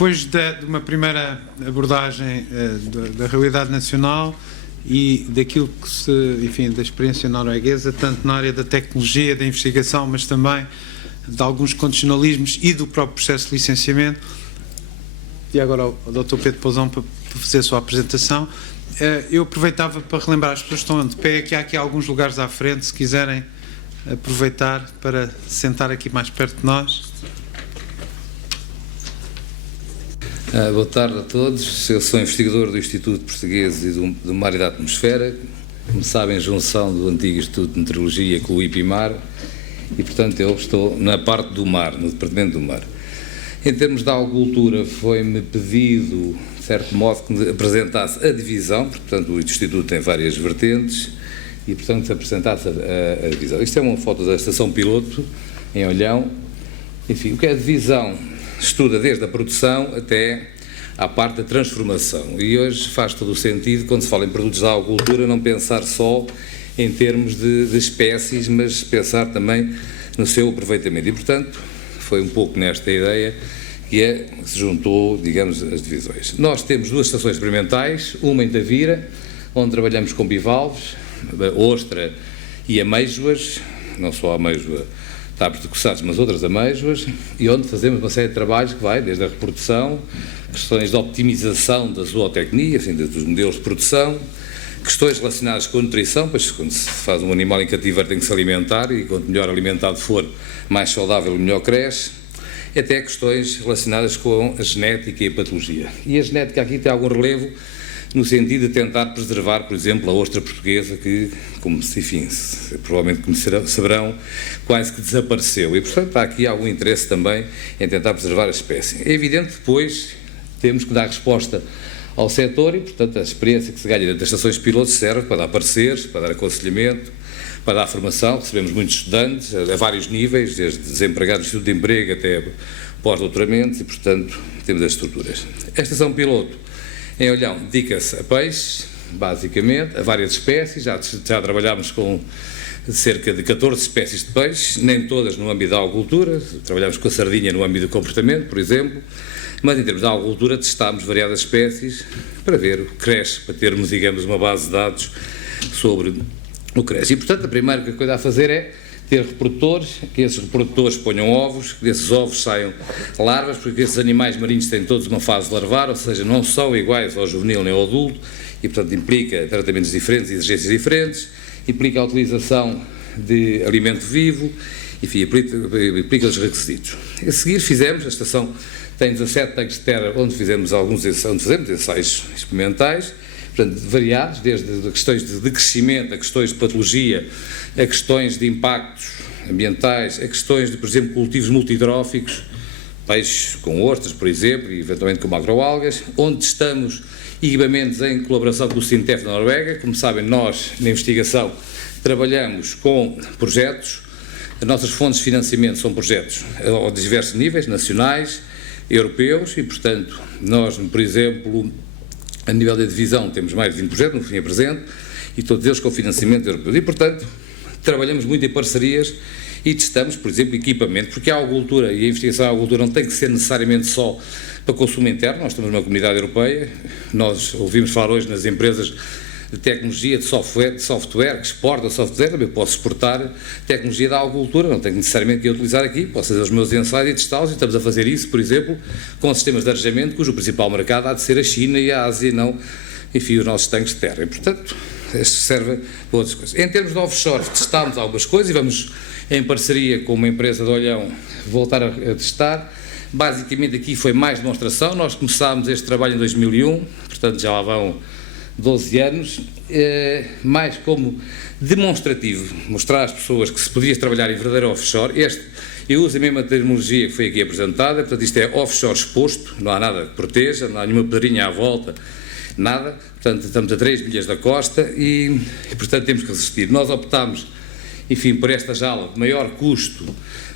depois de uma primeira abordagem da realidade nacional e daquilo que enfim, da experiência norueguesa, tanto na área da tecnologia, da investigação, mas também de alguns condicionalismos e do próprio processo de licenciamento. E agora ao Dr. Pedro Pousão para fazer a sua apresentação. Eu aproveitava para relembrar as pessoas que estão de pé, que há aqui alguns lugares à frente, se quiserem aproveitar para sentar aqui mais perto de nós. Boa tarde a todos. Eu sou investigador do Instituto Português e do Mar e da Atmosfera, como sabem, junção do antigo Instituto de Meteorologia com o IPIMAR, e portanto eu estou na parte do mar, no Departamento do Mar. Em termos de agricultura, foi-me pedido, de certo modo, que me apresentasse a divisão, portanto o Instituto tem várias vertentes, e portanto se apresentasse a divisão. Isto é uma foto da estação piloto, em Olhão. Enfim, o que é a divisão? Estuda desde a produção até à parte da transformação, e hoje faz todo o sentido, quando se fala em produtos da agricultura, não pensar só em termos de espécies, mas pensar também no seu aproveitamento, e portanto foi um pouco nesta ideia que se juntou, digamos, as divisões. Nós temos duas estações experimentais, uma em Tavira, onde trabalhamos com bivalves, ostra e amêijoas, não só a amêijoa tábuas de coçados, mas outras amêijoas, e onde fazemos uma série de trabalhos que vai desde a reprodução, questões de optimização da zootecnia, assim, dos modelos de produção, questões relacionadas com a nutrição, pois quando se faz um animal em cativeiro tem que se alimentar, e quanto melhor alimentado for, mais saudável, melhor cresce, até questões relacionadas com a genética e a patologia. E a genética aqui tem algum relevo, no sentido de tentar preservar, por exemplo, a ostra portuguesa, que, como enfim, provavelmente saberão, quase que desapareceu. E, portanto, há aqui algum interesse também em tentar preservar a espécie. É evidente que depois temos que dar resposta ao setor e, portanto, a experiência que se ganha das estações pilotos serve para dar pareceres, para dar aconselhamento, para dar formação. Recebemos muitos estudantes a vários níveis, desde desempregados do Instituto de Emprego até pós-doutoramentos, e, portanto, temos as estruturas. A estação piloto em Olhão dedica-se a peixes, basicamente, a várias espécies. Já trabalhámos com cerca de 14 espécies de peixes, nem todas no âmbito da agricultura. Trabalhámos com a sardinha no âmbito do comportamento, por exemplo, mas em termos de agricultura testámos variadas espécies para ver o que cresce, para termos, digamos, uma base de dados sobre o que cresce. E, portanto, a primeira coisa a fazer é ter reprodutores, que esses reprodutores ponham ovos, que desses ovos saiam larvas, porque esses animais marinhos têm todos uma fase de larvar, ou seja, não são iguais ao juvenil nem ao adulto, e portanto implica tratamentos diferentes, exigências diferentes, implica a utilização de alimento vivo, enfim, implica os requisitos. A seguir fizemos, a estação tem 17 tanques de terra, onde fazemos ensaios experimentais, portanto, variados, desde questões de crescimento, a questões de patologia, a questões de impactos ambientais, a questões de, por exemplo, cultivos multidróficos, peixes com ostras, por exemplo, e eventualmente com macroalgas, onde testamos equipamentos em colaboração com o Sintef da Noruega. Como sabem, nós, na investigação, trabalhamos com projetos. As nossas fontes de financiamento são projetos a diversos níveis, nacionais, europeus, e, portanto, nós, por exemplo, a nível da divisão temos mais de 20 projetos, no fim é presente, e todos eles com financiamento europeu. E, portanto, trabalhamos muito em parcerias e testamos, por exemplo, equipamento, porque a agricultura e a investigação à agricultura não tem que ser necessariamente só para consumo interno. Nós estamos numa comunidade europeia, nós ouvimos falar hoje nas empresas de tecnologia, de software, que exporta software. Também posso exportar tecnologia da agricultura, não tenho necessariamente que a utilizar aqui, posso fazer os meus ensaios e testá-los, e estamos a fazer isso, por exemplo, com sistemas de arejamento, cujo principal mercado há de ser a China e a Ásia, não, enfim, os nossos tanques de terra. E, portanto, este serve para outras coisas. Em termos de offshore, testámos algumas coisas e vamos, em parceria com uma empresa de Olhão, voltar a testar. Basicamente aqui foi mais demonstração. Nós começámos este trabalho em 2001, portanto já lá vão 12 anos, mais como demonstrativo, mostrar às pessoas que se podia trabalhar em verdadeiro offshore. Eu uso a mesma terminologia que foi aqui apresentada, portanto isto é offshore exposto, não há nada que proteja, não há nenhuma pedrinha à volta, nada, portanto estamos a 3 milhas da costa e portanto temos que resistir. Nós optámos, enfim, por esta jala de maior custo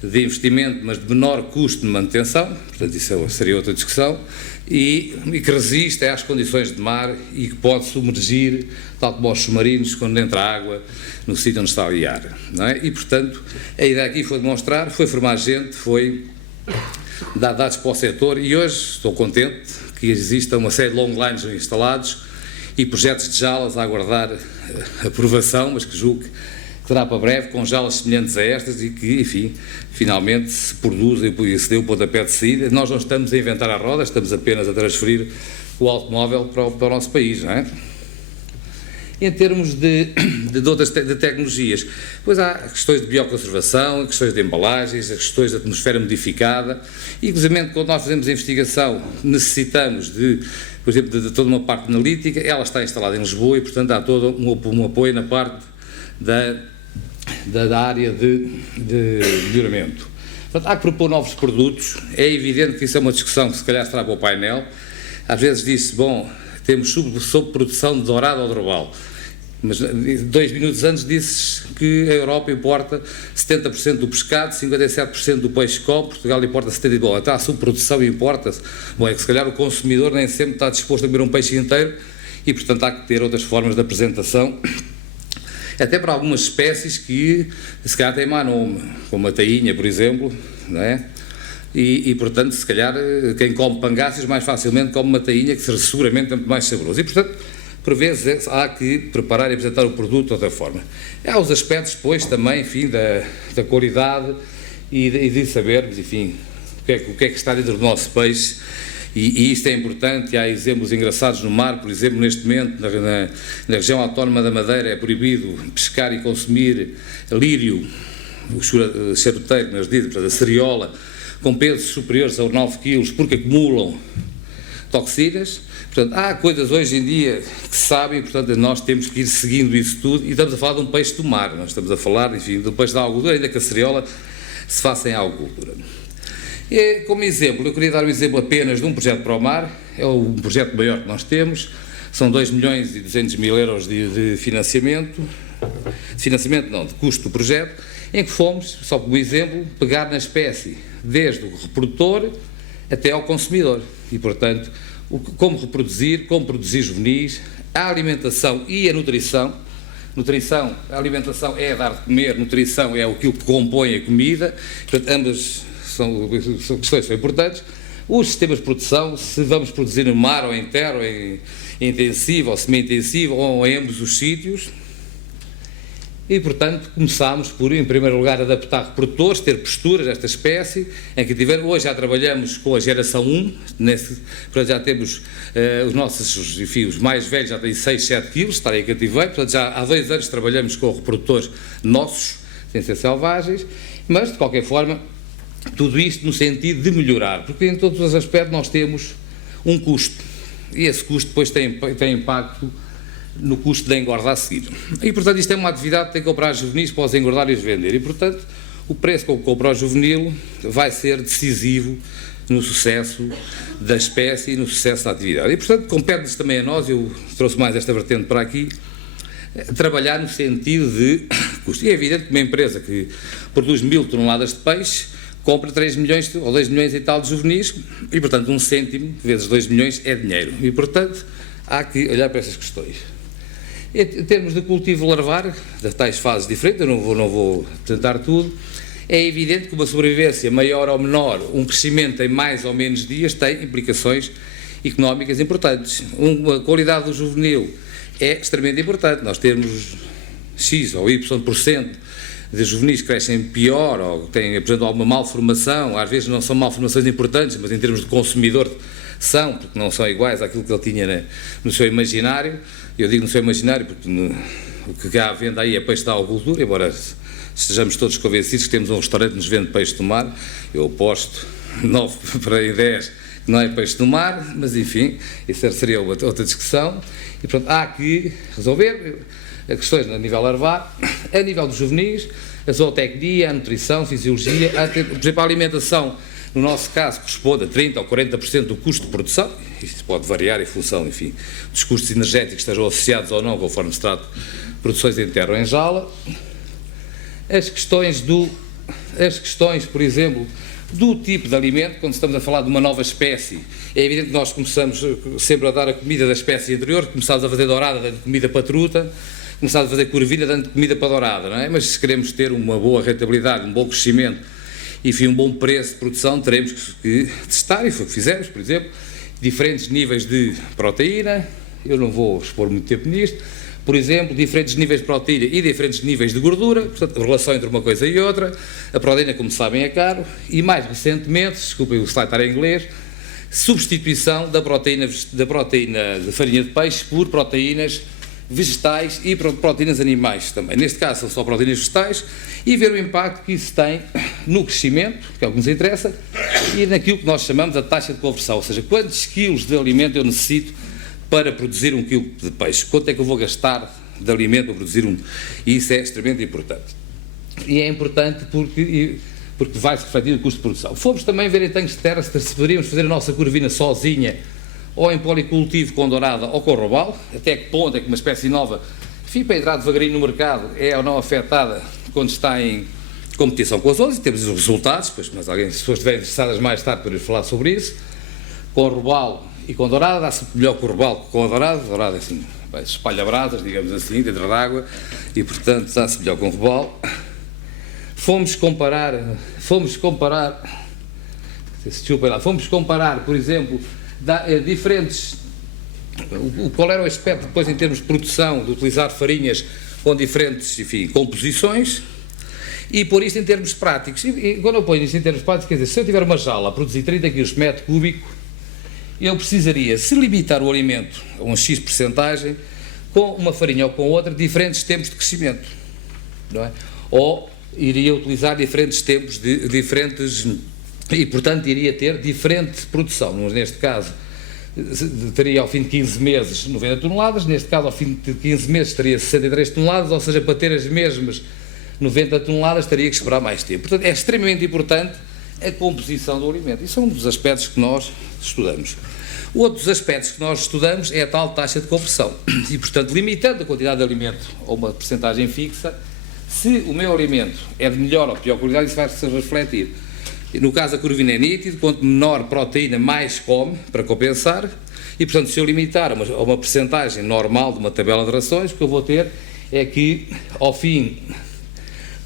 de investimento, mas de menor custo de manutenção, portanto isso seria outra discussão, e que resiste às condições de mar e que pode submergir, tal como os submarinos, quando entra água no sítio onde está a ar, não é? E, portanto, a ideia aqui foi demonstrar, foi formar gente, foi dar dados para o setor, e hoje estou contente que exista uma série de longlines instalados e projetos de jalas a aguardar aprovação, mas que julgo que será para breve, com jalas semelhantes a estas e que, enfim, finalmente se produzem e se dê o pontapé de saída. Nós não estamos a inventar a roda, estamos apenas a transferir o automóvel para o nosso país, não é? Em termos de outras tecnologias, pois há questões de bioconservação, questões de embalagens, questões de atmosfera modificada, e, inclusive, quando nós fazemos a investigação, necessitamos por exemplo, de toda uma parte analítica. Ela está instalada em Lisboa e, portanto, há todo um apoio na parte da área de melhoramento. Portanto, há que propor novos produtos. É evidente que isso é uma discussão que se calhar estará para o painel. Às vezes diz-se, bom, temos sobreprodução de dourado ou de robalo, mas 2 minutos antes disse que a Europa importa 70% do pescado, 57% do peixe-cobre, Portugal importa 70%. Bom, então a subprodução importa-se. Bom, é que se calhar o consumidor nem sempre está disposto a comer um peixe inteiro e, portanto, há que ter outras formas de apresentação, até para algumas espécies que se calhar têm má nome, como a tainha, por exemplo, não é? E, portanto, se calhar, quem come pangáceos mais facilmente come uma tainha, que seguramente é muito mais saboroso. E, portanto, por vezes há que preparar e apresentar o produto de outra forma. Há os aspectos, depois, também, enfim, da qualidade e de sabermos, enfim, o que é que está dentro do nosso peixe. E isto é importante. Há exemplos engraçados no mar. Por exemplo, neste momento, na região autónoma da Madeira, é proibido pescar e consumir lírio, o charuteiro, mas diz, portanto, a ceriola, com pesos superiores aos 9 kg, porque acumulam toxinas. Portanto, há coisas hoje em dia que se sabem, portanto, nós temos que ir seguindo isso tudo, e estamos a falar de um peixe do mar, nós estamos a falar, enfim, de um peixe da algodura, ainda que a ceriola se faça em algodura. E, como exemplo, eu queria dar um exemplo apenas de um projeto para o mar, é o projeto maior que nós temos, são 2.200.000 euros de financiamento, de custo do projeto, em que fomos, só como exemplo, pegar na espécie, desde o reprodutor até ao consumidor, e, portanto, como reproduzir, como produzir juvenis, a alimentação e a nutrição. A alimentação é dar de comer, nutrição é aquilo que compõe a comida, portanto, ambas são questões que são importantes. Os sistemas de produção, se vamos produzir no mar ou em terra, ou em intensivo ou semi-intensivo, ou em ambos os sítios. E, portanto, começámos por, em primeiro lugar, adaptar reprodutores, ter posturas desta espécie, em que hoje já trabalhamos com a geração 1, portanto já temos os nossos, enfim, os mais velhos já têm 6, 7 quilos, estarem em cativeiro, portanto já há 2 anos trabalhamos com reprodutores nossos, sem ser selvagens, mas, de qualquer forma, tudo isto no sentido de melhorar, porque em todos os aspectos nós temos um custo, e esse custo depois tem impacto no custo da engorda a seguir. E, portanto, isto é uma atividade que tem que comprar juvenis para os engordar e os vender. E, portanto, o preço que eu compro ao juvenil vai ser decisivo no sucesso da espécie e no sucesso da atividade. E, portanto, compete-nos também a nós, eu trouxe mais esta vertente para aqui, trabalhar no sentido de custo. E é evidente que uma empresa que produz 1.000 toneladas de peixe compra 3 milhões ou 2 milhões e tal de juvenis e, portanto, 1 cêntimo vezes 2 milhões é dinheiro. E, portanto, há que olhar para essas questões. Em termos de cultivo larvar, de tais fases diferentes, eu não vou apresentar tudo, é evidente que uma sobrevivência maior ou menor, um crescimento em mais ou menos dias, tem implicações económicas importantes. A qualidade do juvenil é extremamente importante. Nós termos X ou Y% de juvenis que crescem pior ou têm, apresentam alguma malformação, às vezes não são malformações importantes, mas em termos de consumidor são, porque não são iguais àquilo que ele tinha no seu imaginário. Eu digo no seu imaginário porque o que há à venda aí é peixe da algodura, embora estejamos todos convencidos que temos um restaurante que nos vende peixe do mar. Eu aposto 9 para 10 que não é peixe do mar, mas enfim, isso seria outra discussão. E, portanto, há que resolver questões a nível larvar, a nível dos juvenis, a zootecnia, a nutrição, a fisiologia, por exemplo, a alimentação. No nosso caso, corresponde a 30% ou 40% do custo de produção, isto pode variar em função, enfim, dos custos energéticos que estejam associados ou não, conforme se trata de produções em terra ou em jala. As questões, por exemplo, do tipo de alimento, quando estamos a falar de uma nova espécie, é evidente que nós começamos sempre a dar a comida da espécie anterior, começámos a fazer dourada dando comida para truta, começámos a fazer corvina dando comida para dourada, não é? Mas se queremos ter uma boa rentabilidade, um bom crescimento, enfim, um bom preço de produção, teremos que testar, e foi o que fizemos, por exemplo, diferentes níveis de proteína, eu não vou expor muito tempo nisto, por exemplo, diferentes níveis de proteína e diferentes níveis de gordura, portanto, a relação entre uma coisa e outra. A proteína, como sabem, é caro, e mais recentemente, desculpem o slide estar em inglês, substituição da proteína de farinha de peixe por proteínas vegetais e proteínas animais também. Neste caso são só proteínas vegetais, e ver o impacto que isso tem no crescimento, que é o que nos interessa, e naquilo que nós chamamos a taxa de conversão, ou seja, quantos quilos de alimento eu necessito para produzir 1 quilo de peixe, quanto é que eu vou gastar de alimento para produzir e isso é extremamente importante. E é importante porque vai-se refletir no custo de produção. Fomos também ver em tanques de terra se poderíamos fazer a nossa corvina sozinha, ou em policultivo com dourada ou com robalo, até que ponto é que uma espécie nova, enfim, para entrar devagarinho no mercado, é ou não afetada quando está em competição com as outras, e temos os resultados, pois, mas alguém, se as pessoas estiverem interessadas mais tarde para falar sobre isso, com robalo e com dourada, dá-se melhor com o robalo que com a dourada. A dourada é assim, espalha brasas, digamos assim, dentro da água, e portanto dá-se melhor com o robalo. Fomos comparar, por exemplo, diferentes, qual era o aspecto depois em termos de produção, de utilizar farinhas com diferentes, enfim, composições, e pôr isto em termos práticos. E quando eu ponho isto em termos práticos, quer dizer, se eu tiver uma jala a produzir 30 kg por metro cúbico, eu precisaria, se limitar o alimento a um X percentagem, com uma farinha ou com outra, diferentes tempos de crescimento, não é? Ou iria utilizar diferentes tempos, e portanto iria ter diferente produção. Neste caso, teria ao fim de 15 meses 90 toneladas, neste caso ao fim de 15 meses teria 63 toneladas, ou seja, para ter as mesmas 90 toneladas teria que esperar mais tempo. Portanto, é extremamente importante a composição do alimento. Isso é um dos aspectos que nós estudamos. Outros aspectos que nós estudamos é a tal taxa de conversão. E, portanto, limitando a quantidade de alimento a uma percentagem fixa, se o meu alimento é de melhor ou pior qualidade, isso vai se refletir. No caso da corvina é nítido, quanto menor proteína, mais come, para compensar, e, portanto, se eu limitar a uma percentagem normal de uma tabela de rações, o que eu vou ter é que, ao fim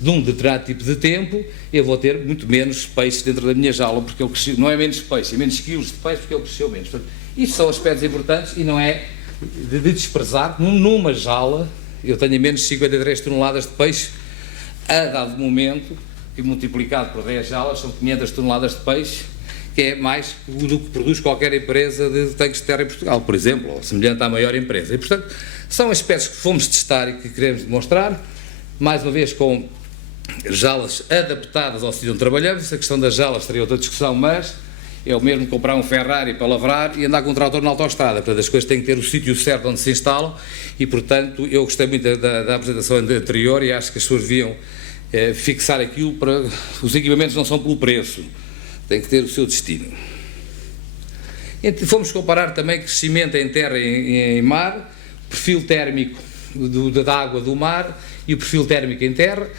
de um determinado tipo de tempo, eu vou ter muito menos peixe dentro da minha jaula, porque ele cresceu, não é menos peixe, é menos quilos de peixe, porque ele cresceu menos. Portanto, isto são aspectos importantes e não é de desprezar. Numa jaula, eu tenho menos de 53 toneladas de peixe, a dado momento, e multiplicado por 10 jalas, são 500 toneladas de peixe, que é mais do que produz qualquer empresa de tanques de terra em Portugal, por exemplo, ou semelhante à maior empresa. E, portanto, são aspectos que fomos testar e que queremos demonstrar, mais uma vez com jalas adaptadas ao sítio onde trabalhamos. Essa questão das jalas teria outra discussão, mas é o mesmo comprar um Ferrari para lavrar e andar com um trator na autoestrada. Portanto, as coisas têm que ter o sítio certo onde se instalam e, portanto, eu gostei muito da apresentação anterior e acho que as pessoas deviam fixar aquilo para... Os equipamentos não são pelo preço, têm que ter o seu destino. Fomos comparar também crescimento em terra e em mar, perfil térmico da água do mar e o perfil térmico em terra.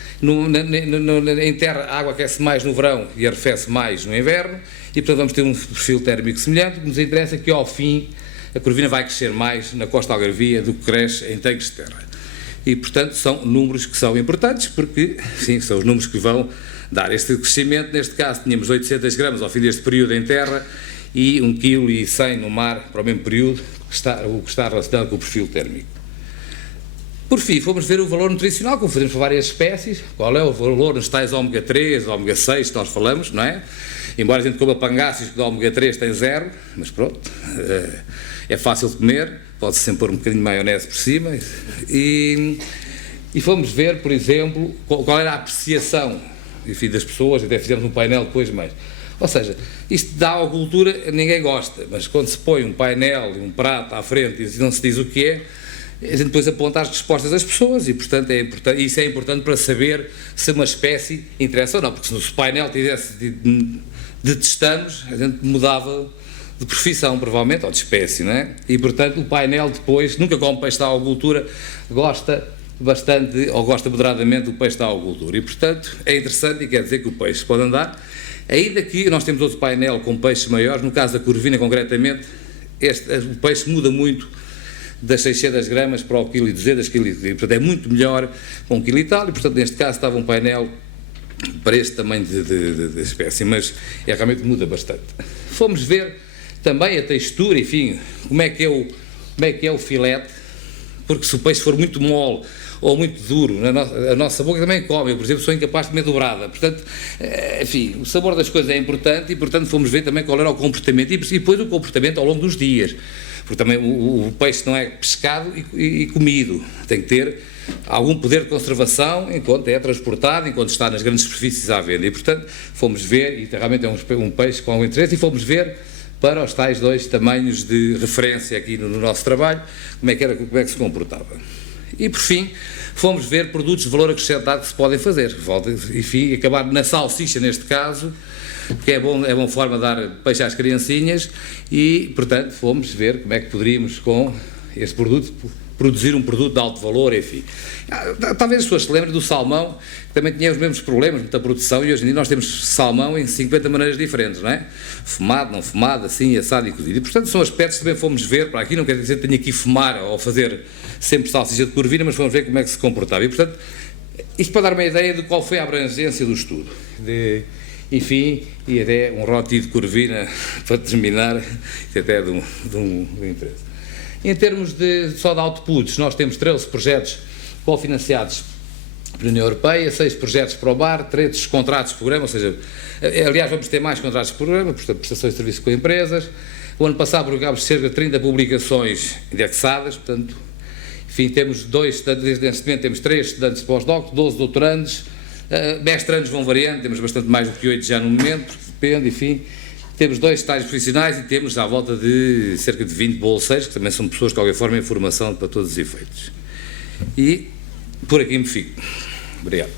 Em terra a água aquece mais no verão e arrefece mais no inverno e, portanto, vamos ter um perfil térmico semelhante. O que nos interessa é que, ao fim, a corvina vai crescer mais na costa algarvia do que cresce em tanques de terra. E, portanto, são números que são importantes porque, sim, são os números que vão dar este crescimento. Neste caso, tínhamos 800 gramas ao fim deste período em terra e 1,1 kg no mar para o mesmo período, o que está relacionado com o perfil térmico. Por fim, fomos ver o valor nutricional, como fazemos para várias espécies, qual é o valor nos tais ômega 3, ômega 6, que nós falamos, não é? Embora a gente coma pangáceos que do ômega 3 tem 0, mas pronto, é fácil de comer, pode-se sempre pôr um bocadinho de maionese por cima. E fomos ver, por exemplo, qual era a apreciação, enfim, das pessoas, até fizemos um painel depois, mas... Ou seja, isto da agricultura ninguém gosta, mas quando se põe um painel e um prato à frente e não se diz o que é, a gente depois aponta as respostas das pessoas e, portanto, isso é importante para saber se uma espécie interessa ou não, porque se no painel tivesse detestamos, a gente mudava de profissão, provavelmente, ou de espécie, não é? E, portanto, o painel depois, nunca come peixe da agricultura, gosta bastante, ou gosta moderadamente do peixe da agricultura. E, portanto, é interessante e quer dizer que o peixe pode andar. Ainda que nós temos outro painel com peixes maiores, no caso da corvina, concretamente, o peixe muda muito das 600 gramas para o 1,2 kg, portanto é muito melhor com 1 kg e tal, e portanto neste caso estava um painel para este tamanho de espécie, mas realmente muda bastante. Fomos ver também a textura, enfim, como é que é o filete, porque se o peixe for muito mole ou muito duro, a nossa boca também come. Eu, por exemplo, sou incapaz de comer dobrada. Portanto, enfim, o sabor das coisas é importante e, portanto, fomos ver também qual era o comportamento e depois o comportamento ao longo dos dias. Porque também o peixe não é pescado e comido. Tem que ter algum poder de conservação enquanto é transportado, enquanto está nas grandes superfícies à venda. E, portanto, fomos ver, e realmente é um peixe com algum interesse, e fomos ver para os tais 2 tamanhos de referência aqui no nosso trabalho, como é que se comportava. E, por fim, fomos ver produtos de valor acrescentado que se podem fazer. Enfim, acabar na salsicha, neste caso, porque é boa forma de dar peixe às criancinhas e, portanto, fomos ver como é que poderíamos, com este produto, produzir um produto de alto valor, enfim. Talvez as pessoas se lembrem do salmão, que também tinha os mesmos problemas, muita produção, e hoje em dia nós temos salmão em 50 maneiras diferentes, não é? Fumado, não fumado, assim, assado e cozido. E, portanto, são aspectos que também fomos ver, para aqui não quer dizer que tenha que ir fumar ou fazer sempre salsicha de corvina, mas fomos ver como é que se comportava. E, portanto, isto para dar uma ideia de qual foi a abrangência do estudo. Enfim, e até um roti de corvina, para terminar, até de um interesse. Em termos só de outputs, nós temos 13 projetos cofinanciados pela União Europeia, 6 projetos para o bar, 3 contratos de programa, ou seja, aliás, vamos ter mais contratos de programa, portanto, prestações de serviço com empresas. O ano passado publicámos cerca de 30 publicações indexadas, portanto, enfim, temos 2 estudantes, neste momento temos 3 estudantes de pós-doc, 12 doutorandos, mestrandos vão variando, temos bastante mais do que 8 já no momento, depende, enfim. Temos 2 estágios profissionais e temos à volta de cerca de 20 bolseiros, que também são pessoas que, de qualquer forma, em formação para todos os efeitos. E por aqui me fico. Obrigado.